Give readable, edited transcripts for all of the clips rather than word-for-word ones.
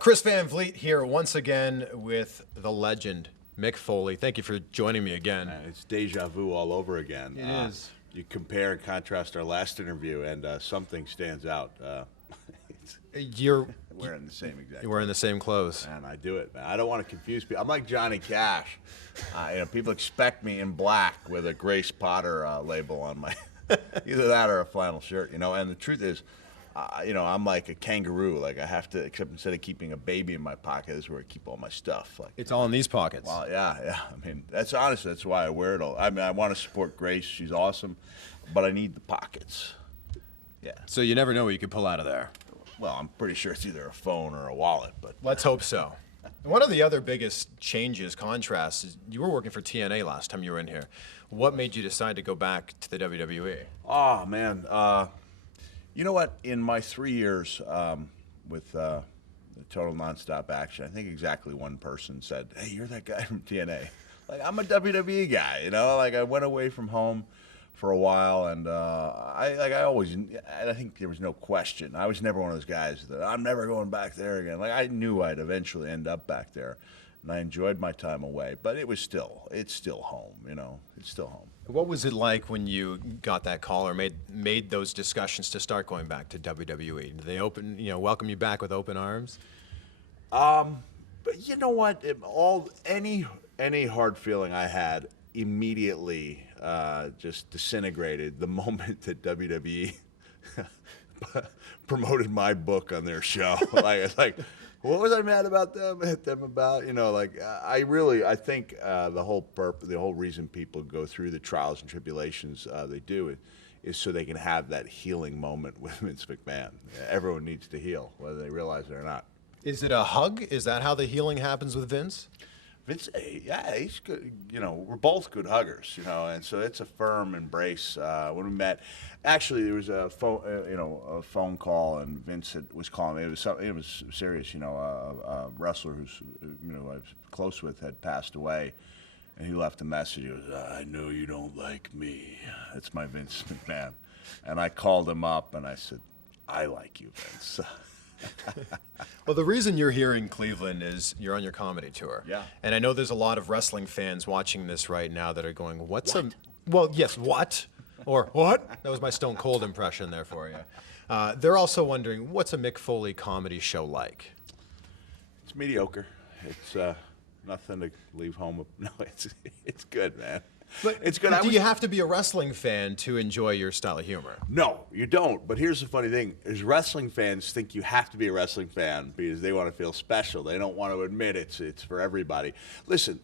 Chris Van Vliet here once again with the legend, Mick Foley. Thank you for joining me again. It's deja vu all over again. It is. You compare and contrast our last interview, and something stands out. You're wearing the same exact. You're wearing the same clothes. And I do it, man. I don't want to confuse people. I'm like Johnny Cash. People expect me in black with a Grace Potter label on my, either that or a flannel shirt. And the truth is, I'm like a kangaroo. Like I have to, except instead of keeping a baby in my pocket, this is where I keep all my stuff. Like it's all in these pockets. Well, yeah. I mean, that's why I wear it all. I mean, I want to support Grace. She's awesome, but I need the pockets. Yeah. So you never know what you could pull out of there. Well, I'm pretty sure it's either a phone or a wallet, but let's hope so. One of the other biggest changes, contrasts, is you were working for TNA last time you were in here. What made you decide to go back to the WWE? Oh, man. You know what? In my 3 years with the Total Nonstop Action, I think exactly one person said, "Hey, you're that guy from TNA." Like, I'm a WWE guy, Like, I went away from home for a while, and I think there was no question. I was never one of those guys that I'm never going back there again. Like, I knew I'd eventually end up back there, and I enjoyed my time away. But it's still home, It's still home. What was it like when you got that call or made those discussions to start going back to WWE? Did they welcome you back with open arms? But you know what? Any hard feeling I had immediately just disintegrated the moment that WWE promoted my book on their show. It's like, what was I mad about them? Hit them about, I think the whole reason people go through the trials and tribulations they do is so they can have that healing moment with Vince McMahon. Everyone needs to heal, whether they realize it or not. Is it a hug? Is that how the healing happens with Vince? Vince, yeah, he's good. We're both good huggers, and so it's a firm embrace. When we met, actually, there was a phone call, and Vince was calling me. It was serious. A wrestler who's I was close with had passed away, and he left a message. He was, "I know you don't like me." That's my Vince McMahon, and I called him up and I said, "I like you, Vince." Well, the reason you're here in Cleveland is you're on your comedy tour. Yeah. And I know there's a lot of wrestling fans watching this right now that are going, what? Or what? That was my Stone Cold impression there for you. They're also wondering, what's a Mick Foley comedy show like? It's mediocre. It's nothing to leave home with. No, it's good, man. But it's good. Do you have to be a wrestling fan to enjoy your style of humor? No, you don't. But here's the funny thing: is wrestling fans think you have to be a wrestling fan because they want to feel special. They don't want to admit it's for everybody. Listen,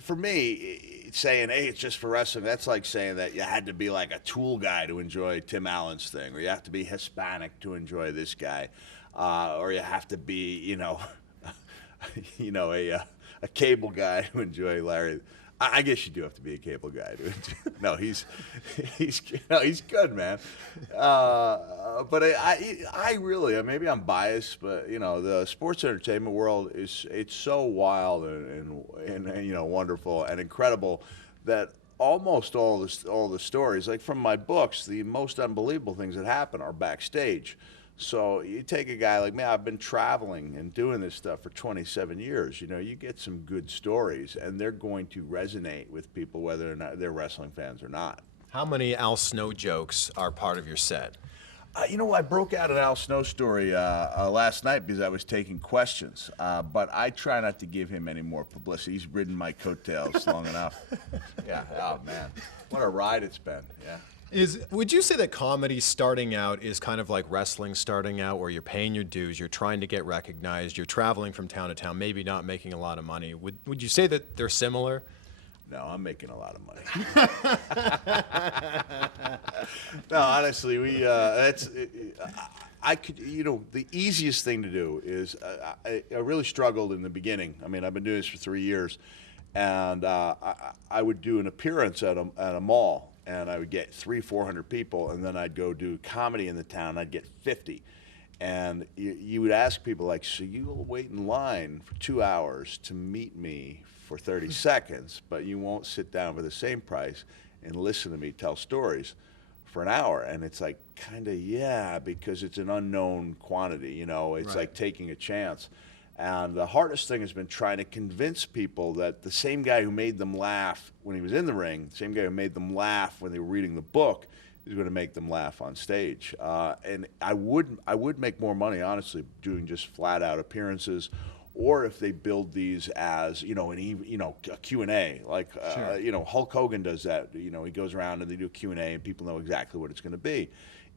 for me, saying, "Hey, it's just for wrestling," that's like saying that you had to be like a Tool guy to enjoy Tim Allen's thing, or you have to be Hispanic to enjoy this guy, or you have to be, a cable guy to enjoy Larry. I guess you do have to be a cable guy, dude. No, he's good, man. But I really, maybe I'm biased, but the sports entertainment world it's so wild and wonderful and incredible that almost all the stories, like from my books, the most unbelievable things that happen are backstage. So you take a guy like me, I've been traveling and doing this stuff for 27 years. You get some good stories, and they're going to resonate with people whether or not they're wrestling fans or not. How many Al Snow jokes are part of your set? I broke out an Al Snow story last night because I was taking questions, but I try not to give him any more publicity. He's ridden my coattails long enough. Yeah, oh man, what a ride it's been, yeah. Would you say that comedy starting out is kind of like wrestling starting out, where you're paying your dues, you're trying to get recognized, you're traveling from town to town, maybe not making a lot of money? Would you say that they're similar? No, I'm making a lot of money. No, honestly, the easiest thing to do is I really struggled in the beginning. I mean, I've been doing this for 3 years, and I would do an appearance at a mall. And I would get 300-400 people, and then I'd go do comedy in the town. I'd get 50, and you would ask people like, "So you'll wait in line for 2 hours to meet me for 30 seconds, but you won't sit down for the same price and listen to me tell stories for an hour, and it's like kind of yeah, because it's an unknown quantity. You know, it's like taking a chance. And the hardest thing has been trying to convince people that the same guy who made them laugh when he was in the ring, the same guy who made them laugh when they were reading the book, is going to make them laugh on stage. And I would make more money, honestly, doing just flat out appearances, or if they build these as a Q&A, like Hulk Hogan does that. You know, he goes around and they do a Q&A, and people know exactly what it's going to be.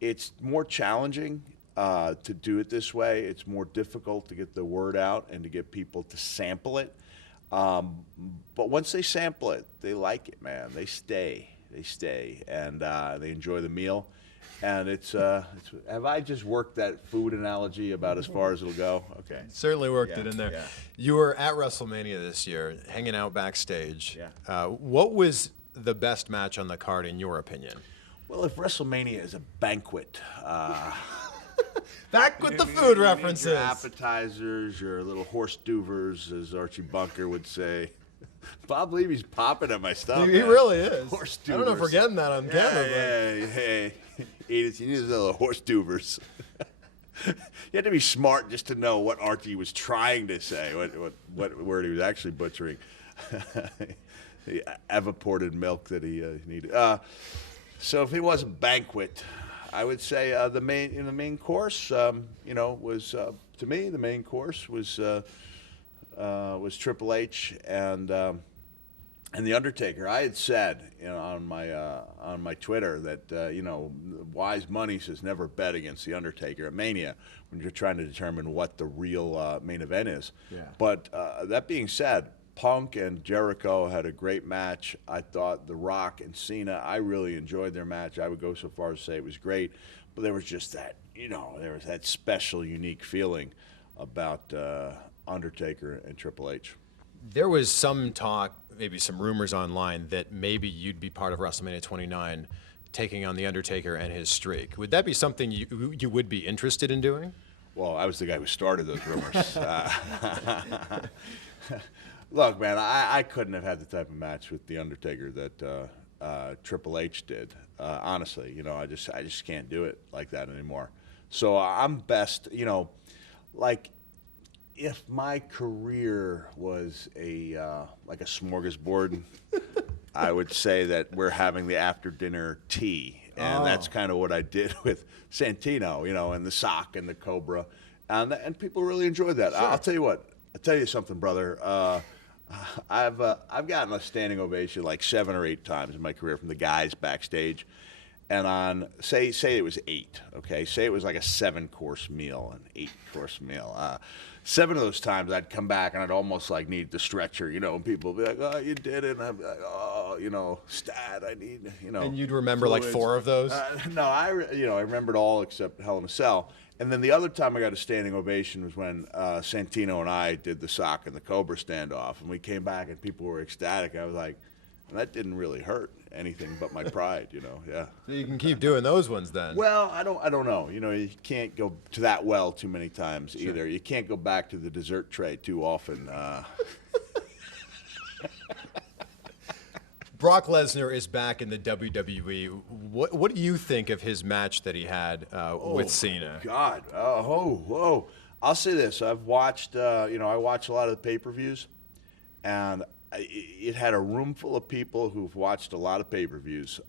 It's more challenging. To do it this way, it's more difficult to get the word out and to get people to sample it. But once they sample it, they like it, man. They stay, and they enjoy the meal. And it's have I just worked that food analogy about as far as it'll go? Okay. Certainly worked it in there. Yeah. You were at WrestleMania this year, hanging out backstage. Yeah. What was the best match on the card, in your opinion? Well, if WrestleMania is a banquet. Back with the food references. Your appetizers, your little horse duvers, as Archie Bunker would say. Bob Levy's popping at my stuff. He really is. Horse duvers. I don't know if we're getting that on camera. Hey, Edith, you need those little horse duvers. You had to be smart just to know what Archie was trying to say, what word he was actually butchering. The evaporated milk that he needed. So if it was a banquet, I would say the main course, was to me the main course was Triple H and the Undertaker. I had said on my Twitter that wise money says never bet against the Undertaker at Mania when you're trying to determine what the real main event is. Yeah. But that being said, Punk and Jericho had a great match. I thought The Rock and Cena, I really enjoyed their match. I would go so far as to say it was great, but there was just that, there was that special, unique feeling about Undertaker and Triple H. There was some talk, maybe some rumors online, that maybe you'd be part of WrestleMania 29 taking on The Undertaker and his streak. Would that be something you would be interested in doing? Well, I was the guy who started those rumors. Look, man, I couldn't have had the type of match with The Undertaker that Triple H did. Honestly, I just can't do it like that anymore. So I'm best, like if my career was like a smorgasbord, I would say that we're having the after dinner tea, and that's kind of what I did with Santino, and the sock and the Cobra, and people really enjoyed that. Sure. I'll tell you what. I'll tell you something, brother. I've gotten a standing ovation like 7 or 8 times in my career from the guys backstage, and on say it was 8, okay, say it was like a 7-course meal, an 8-course meal. 7 of those times I'd come back and I'd almost like need the stretcher, and people would be like, "Oh, you did it," and I'd be like, "Oh, stat, I need," And you'd remember fluids. like 4 of those? No, I remembered all except Hell in a Cell. And then the other time I got a standing ovation was when Santino and I did the sock and the Cobra standoff, and we came back and people were ecstatic. I was like, that didn't really hurt anything but my pride, yeah. So you can keep doing those ones then. Well, I don't know. You can't go to that well too many times either. You can't go back to the dessert tray too often. Brock Lesnar is back in the WWE. What do you think of his match that he had with Cena? God, whoa! I'll say this: I've watched, I watch a lot of the pay-per-views, and it had a room full of people who've watched a lot of pay-per-views,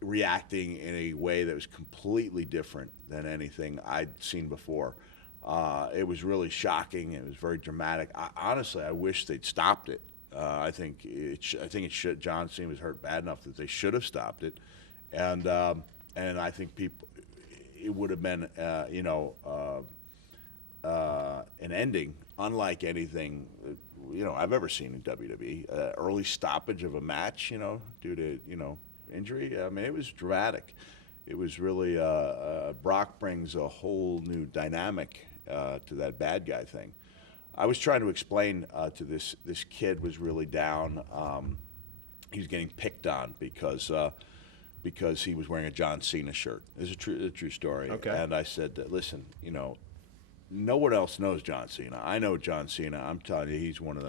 reacting in a way that was completely different than anything I'd seen before. It was really shocking. It was very dramatic. Honestly, I wish they'd stopped it. I think it should. John Cena was hurt bad enough that they should have stopped it, and I think it would have been an ending unlike anything I've ever seen in WWE. Early stoppage of a match, due to injury. I mean, it was dramatic. It was really Brock brings a whole new dynamic to that bad guy thing. I was trying to explain to this kid was really down. He was getting picked on because he was wearing a John Cena shirt. It's a true story. Okay. And I said, listen, no one else knows John Cena. I know John Cena. I'm telling you, he's one of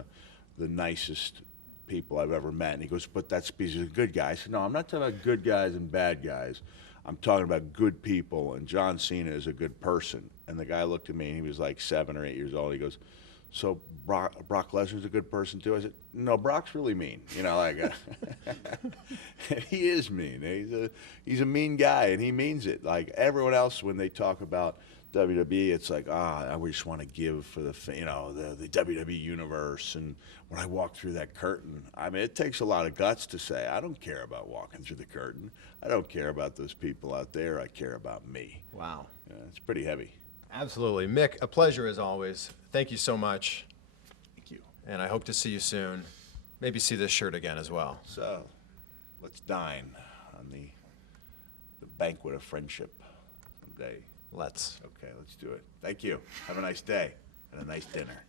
the nicest people I've ever met. And he goes, but that's because he's a good guy. I said, no, I'm not talking about good guys and bad guys. I'm talking about good people, and John Cena is a good person. And the guy looked at me, and he was like 7 or 8 years old. He goes, so Brock Lesnar's a good person too? I said, no, Brock's really mean. You know, like he is mean. He's a mean guy, and he means it. Like everyone else, when they talk about WWE, it's like, I just want to give for the WWE universe. And when I walk through that curtain, I mean, it takes a lot of guts to say, I don't care about walking through the curtain. I don't care about those people out there. I care about me. Wow. Yeah, it's pretty heavy. Absolutely. Mick, a pleasure as always. Thank you so much. Thank you. And I hope to see you soon. Maybe see this shirt again as well. So, let's dine on the banquet of friendship someday. Let's. Okay, let's do it. Thank you. Have a nice day and a nice dinner.